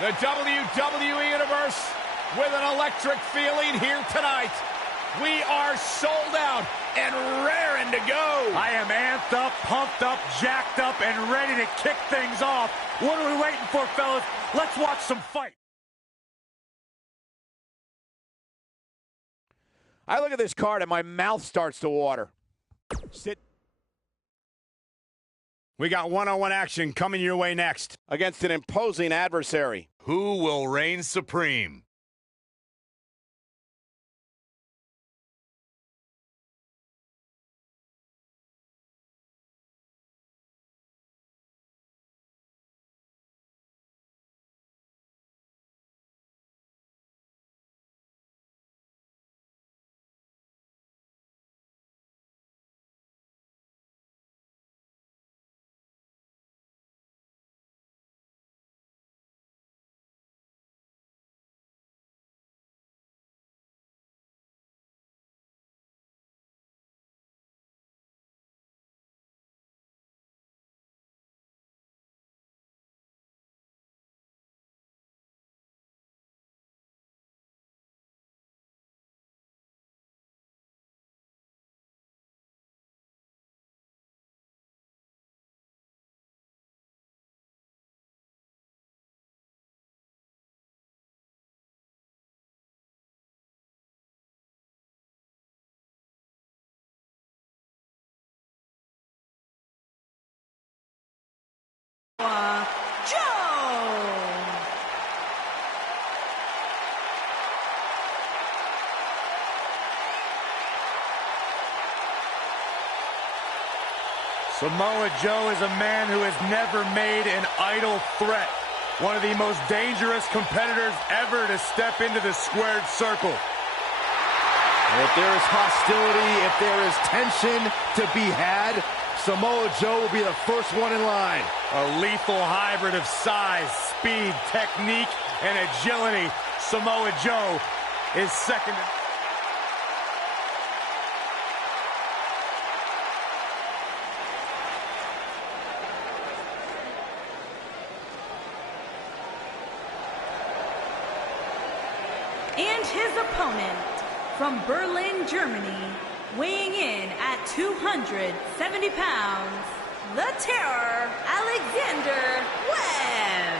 The WWE Universe with an electric feeling here tonight. We are sold out and raring to go. I am amped up, pumped up, jacked up, and ready to kick things off. What are we waiting for, fellas? Let's watch some fight. I look at this card and my mouth starts to water. Sit. We got one-on-one action coming your way next against an imposing adversary. Who will reign supreme? Samoa Joe is a man who has never made an idle threat. One of the most dangerous competitors ever to step into the squared circle. If there is hostility, if there is tension to be had, Samoa Joe will be the first one in line. A lethal hybrid of size, speed, technique, and agility. Samoa Joe is second to... And his opponent, from Berlin, Germany, weighing in at 270 pounds, the Terror, Alexander Webb.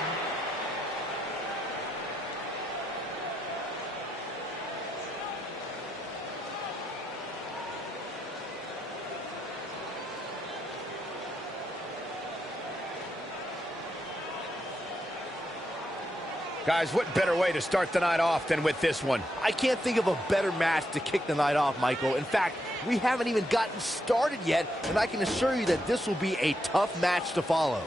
Guys, what better way to start the night off than with this one? I can't think of a better match to kick the night off, Michael. In fact, we haven't even gotten started yet, and I can assure you that this will be a tough match to follow.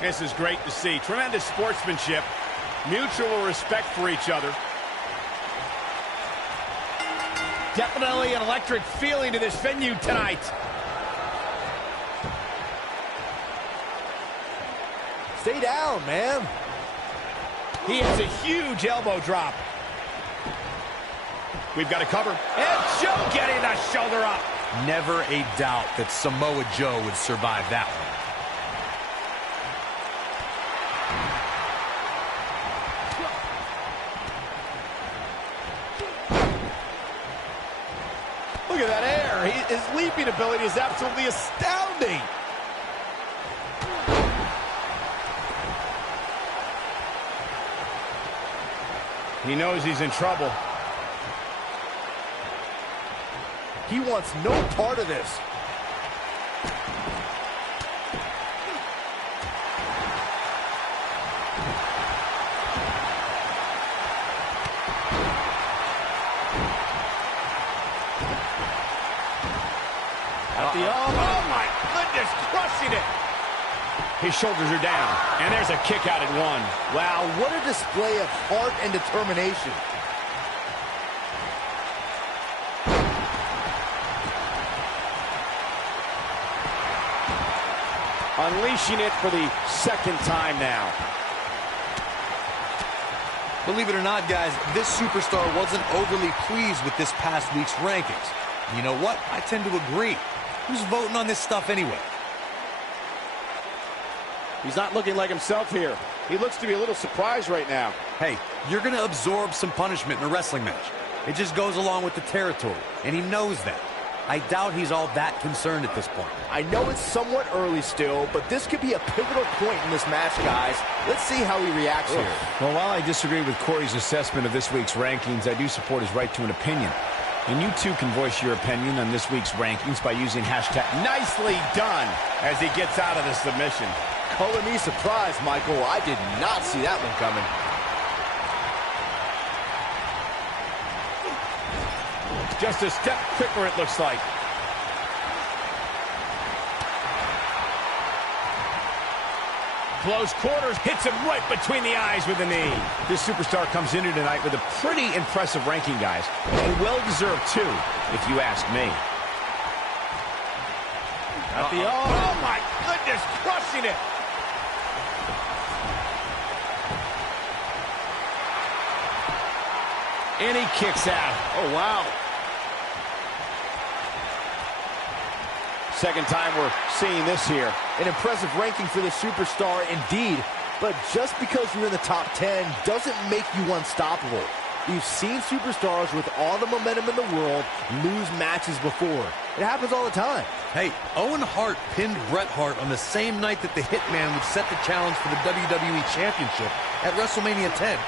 This is great to see. Tremendous sportsmanship, mutual respect for each other. Definitely an electric feeling to this venue tonight. Stay down, man. He has a huge elbow drop. We've got to cover. And Joe getting the shoulder up. Never a doubt that Samoa Joe would survive that one. Look at that air. His leaping ability is absolutely astounding. He knows he's in trouble. He wants no part of this. At the elbow. Oh, my goodness, crushing it. His shoulders are down, and there's a kick out at 1. Wow, what a display of heart and determination. Unleashing it for the second time now. Believe it or not, guys, this superstar wasn't overly pleased with this past week's rankings. You know what? I tend to agree. Who's voting on this stuff anyway? He's not looking like himself here. He looks to be a little surprised right now. Hey, you're going to absorb some punishment in a wrestling match. It just goes along with the territory, and he knows that. I doubt he's all that concerned at this point. I know it's somewhat early still, but this could be a pivotal point in this match, guys. Let's see how he reacts here. Well, while I disagree with Corey's assessment of this week's rankings, I do support his right to an opinion. And you too can voice your opinion on this week's rankings by using hashtag nicely done as he gets out of the submission. Color me surprised, Michael. I did not see that one coming. Just a step quicker, it looks like. Close quarters, hits him right between the eyes with a knee. This superstar comes in here tonight with a pretty impressive ranking, guys. And well-deserved, too, if you ask me. Oh, my goodness, crushing it. And he kicks out. Oh, wow. Second time we're seeing this here. An impressive ranking for the superstar indeed, but just because you're in the top 10 doesn't make you unstoppable. We've seen superstars with all the momentum in the world lose matches before. It happens all the time. Hey, Owen Hart pinned Bret Hart on the same night that the Hitman would set the challenge for the WWE Championship at WrestleMania 10.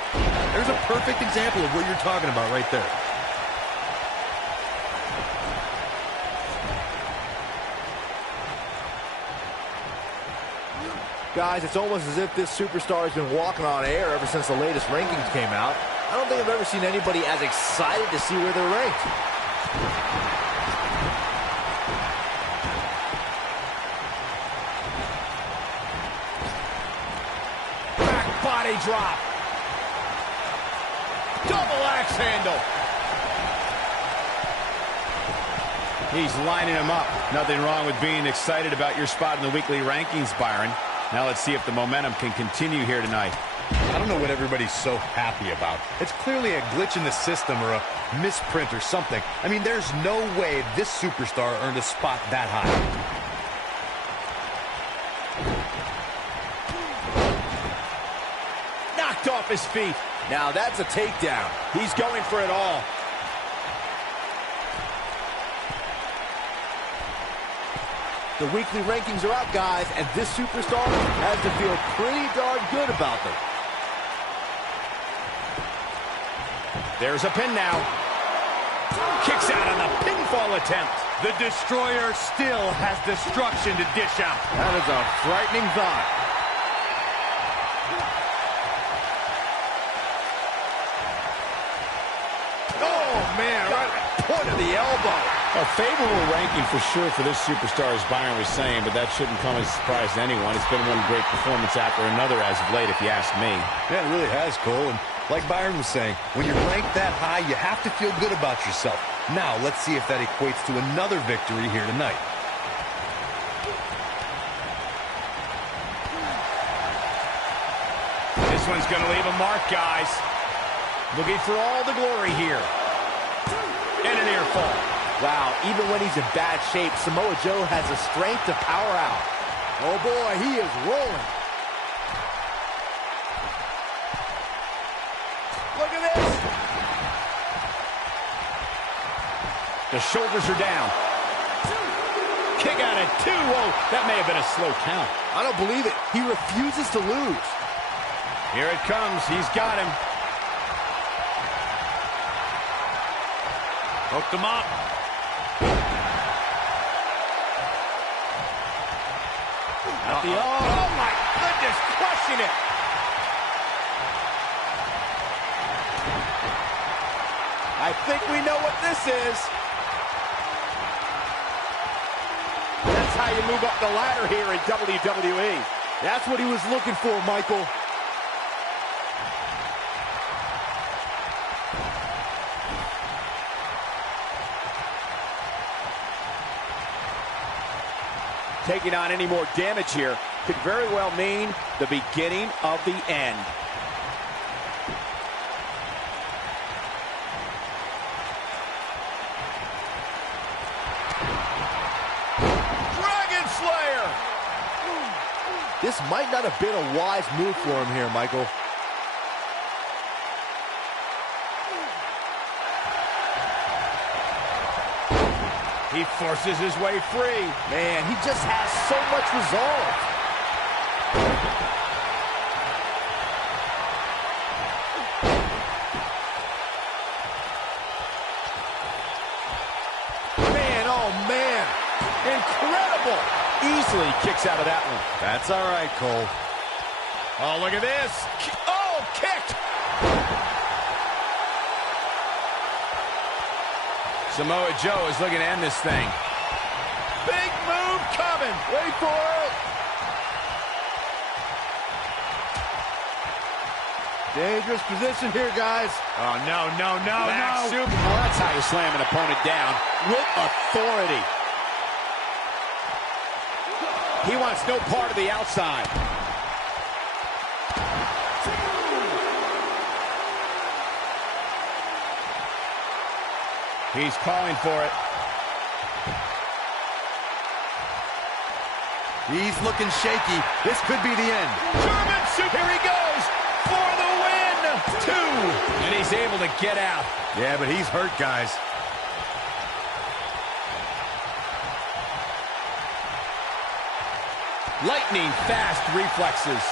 There's a perfect example of what you're talking about right there. Guys, it's almost as if this superstar has been walking on air ever since the latest rankings came out. I don't think I've ever seen anybody as excited to see where they're ranked. Back body drop. Double axe handle. He's lining him up. Nothing wrong with being excited about your spot in the weekly rankings, Byron. Now let's see if the momentum can continue here tonight. I don't know what everybody's so happy about. It's clearly a glitch in the system or a misprint or something. I mean, there's no way this superstar earned a spot that high. Knocked off his feet. Now that's a takedown. He's going for it all. The weekly rankings are up, guys, and this superstar has to feel pretty darn good about them. There's a pin now. Kicks out on the pinfall attempt. The Destroyer still has destruction to dish out. That is a frightening thought. Oh, man, right at the point of the elbow. A favorable ranking for sure for this superstar, as Byron was saying, but that shouldn't come as a surprise to anyone. It's been one great performance after another as of late, if you ask me. Yeah, it really has, Cole. And like Byron was saying, when you're ranked that high, you have to feel good about yourself. Now, let's see if that equates to another victory here tonight. This one's going to leave a mark, guys. Looking for all the glory here. And an ear fall. Wow, even when he's in bad shape, Samoa Joe has the strength to power out. Oh boy, he is rolling. Look at this. The shoulders are down. Kick out at 2. Whoa, that may have been a slow count. I don't believe it. He refuses to lose. Here it comes. He's got him. Hooked him up. Oh, my goodness, crushing it. I think we know what this is. That's how you move up the ladder here in WWE. That's what he was looking for, Michael. Taking on any more damage here could very well mean the beginning of the end. Dragon Slayer! This might not have been a wise move for him here, Michael. He forces his way free. Man, he just has so much resolve. Man, oh man. Incredible. Easily kicks out of that one. That's all right, Cole. Oh, look at this. Oh, kicked. Samoa Joe is looking to end this thing. Big move coming. Wait for it. Dangerous position here, guys. Oh, no. Back super. Well, that's how you slam an opponent down. With authority. He wants no part of the outside. He's calling for it. He's looking shaky. This could be the end. German super. Here he goes for the win. 2. And he's able to get out. Yeah, but he's hurt, guys. Lightning fast reflexes.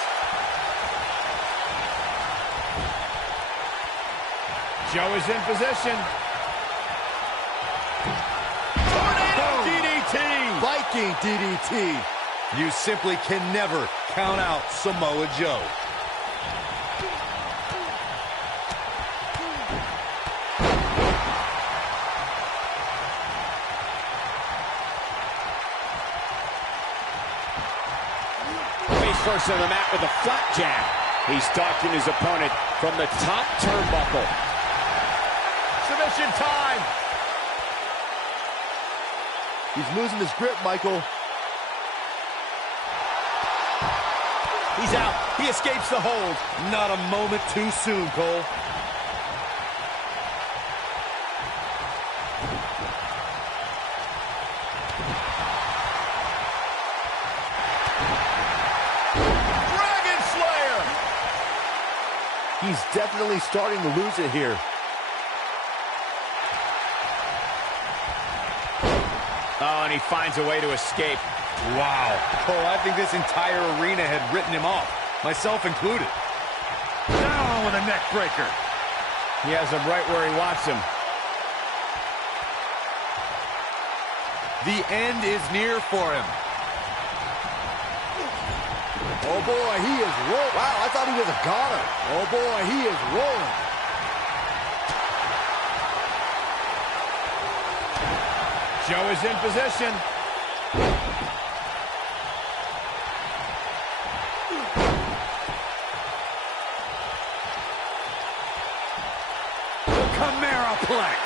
Joe is in position. Tornado DDT. Viking DDT. You simply can never count out Samoa Joe. First on the mat with a flat jab. He's stalking his opponent from the top turnbuckle. Submission time. He's losing his grip, Michael. He's out. He escapes the hold. Not a moment too soon, Cole. He's definitely starting to lose it here. Oh, and he finds a way to escape. Wow. Cole, I think this entire arena had written him off, myself included. Down with a neck breaker. He has him right where he wants him. The end is near for him. Oh, boy, he is rolling. Wow, I thought he was a goner. Oh, boy, he is rolling. Joe is in position. The Cameraplex.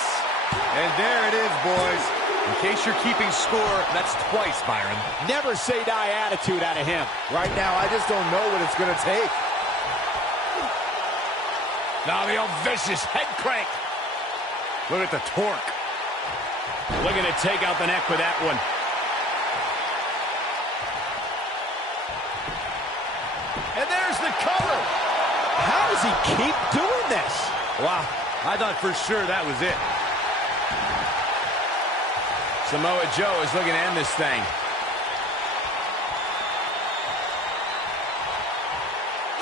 And there it is, boys. In case you're keeping score, that's twice, Byron. Never say die attitude out of him. Right now, I just don't know what it's going to take. Now the old vicious head crank. Look at the torque. Looking to take out the neck with that one. And there's the cover. How does he keep doing this? Wow, I thought for sure that was it. Samoa Joe is looking to end this thing.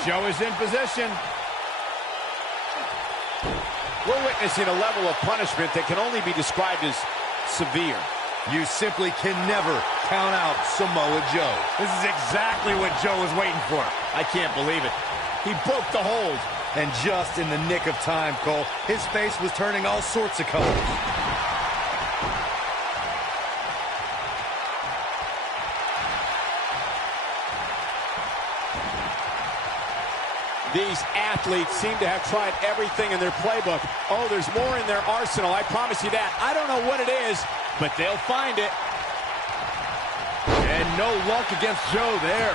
Joe is in position. We're witnessing a level of punishment that can only be described as severe. You simply can never count out Samoa Joe. This is exactly what Joe was waiting for. I can't believe it. He broke the hold. And just in the nick of time, Cole, his face was turning all sorts of colors. These athletes seem to have tried everything in their playbook. Oh, there's more in their arsenal, I promise you that. I don't know what it is, but they'll find it. And no luck against Joe there.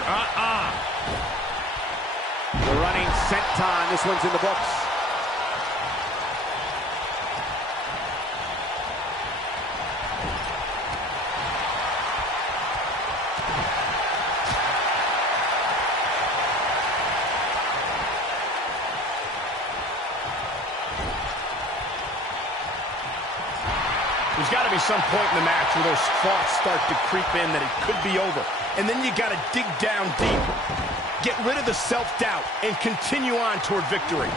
The running senton, this one's in the books. There's got to be some point in the match where those thoughts start to creep in that it could be over. And then you got to dig down deep. Get rid of the self-doubt and continue on toward victory.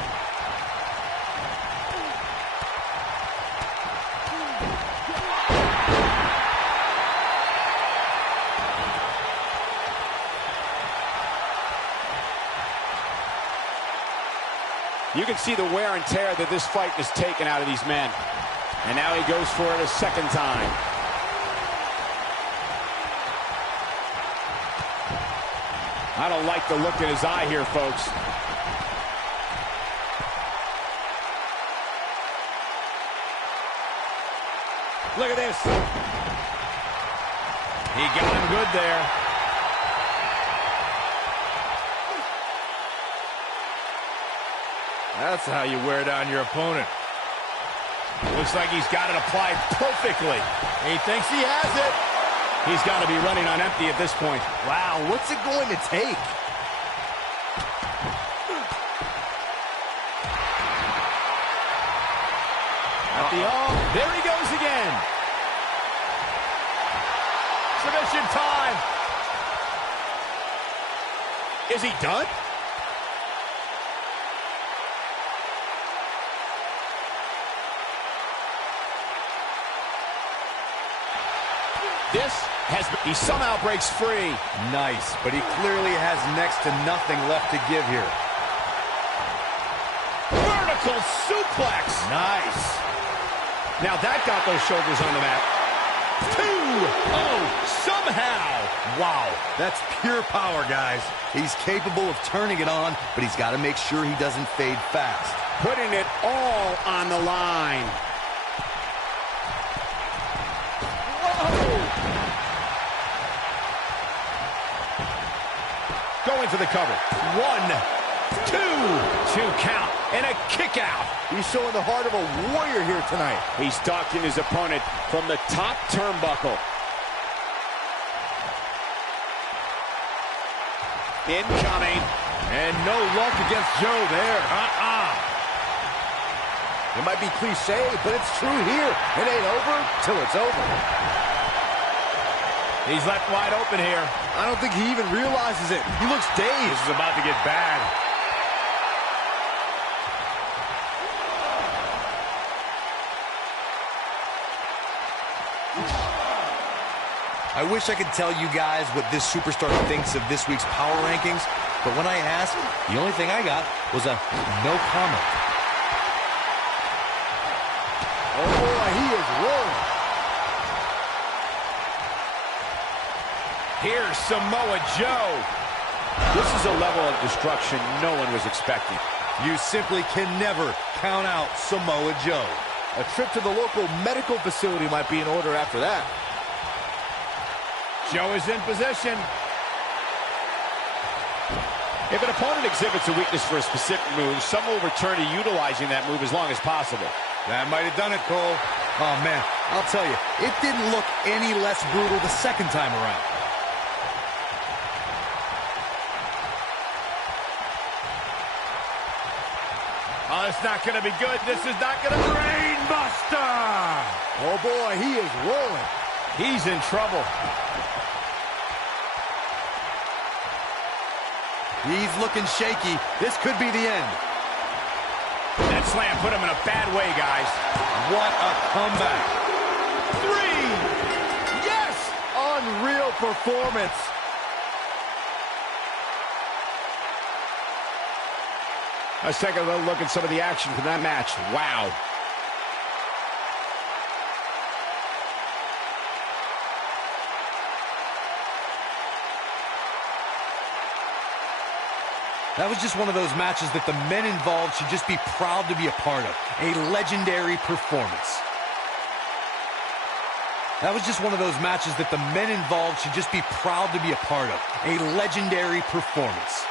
You can see the wear and tear that this fight has taken out of these men. And now he goes for it a second time. I don't like the look in his eye here, folks. Look at this. He got him good there. That's how you wear down your opponent. Looks like he's got it applied perfectly. He thinks he has it. He's got to be running on empty at this point. Wow, what's it going to take? There he goes again. Submission time. Is he done? He somehow breaks free. Nice, but he clearly has next to nothing left to give here. Vertical suplex. Nice. Now that got those shoulders on the mat. 2-0 somehow. Wow, that's pure power, guys. He's capable of turning it on, but he's got to make sure he doesn't fade fast. Putting it all on the line. Going for the cover. 1, 2, 2 count, and a kick out. He's showing the heart of a warrior here tonight. He's stalking his opponent from the top turnbuckle. Incoming. And no luck against Joe there. It might be cliche, but it's true here. It ain't over till it's over. He's left wide open here. I don't think he even realizes it. He looks dazed. This is about to get bad. I wish I could tell you guys what this superstar thinks of this week's power rankings, but when I asked, the only thing I got was a no comment. Oh boy, he is rolling. Here's Samoa Joe. This is a level of destruction no one was expecting. You simply can never count out Samoa Joe. A trip to the local medical facility might be in order after that. Joe is in position. If an opponent exhibits a weakness for a specific move, some will return to utilizing that move as long as possible. That might have done it, Cole. Oh, man, I'll tell you, it didn't look any less brutal the second time around. Oh, it's not going to be good. This is not going to... Brainbuster! Oh, boy, he is rolling. He's in trouble. He's looking shaky. This could be the end. That slam put him in a bad way, guys. What a comeback. 3! Yes! Unreal performance. Let's take a little look at some of the action from that match. Wow. That was just one of those matches that the men involved should just be proud to be a part of. A legendary performance. That was just one of those matches that the men involved should just be proud to be a part of. A legendary performance.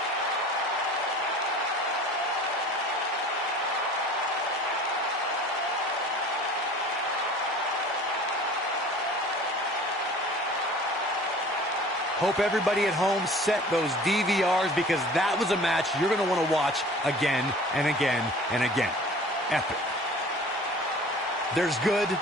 Hope everybody at home set those DVRs, because that was a match you're going to want to watch again and again and again. Epic. There's good,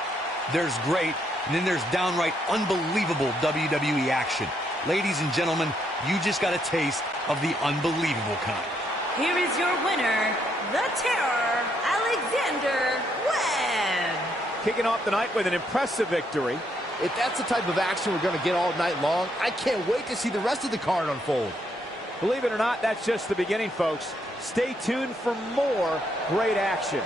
there's great, and then there's downright unbelievable WWE action. Ladies and gentlemen, you just got a taste of the unbelievable kind. Here is your winner, the Terror, Alexander Webb. Kicking off the night with an impressive victory. If that's the type of action we're going to get all night long, I can't wait to see the rest of the card unfold. Believe it or not, that's just the beginning, folks. Stay tuned for more great action.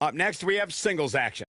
Up next, we have singles action.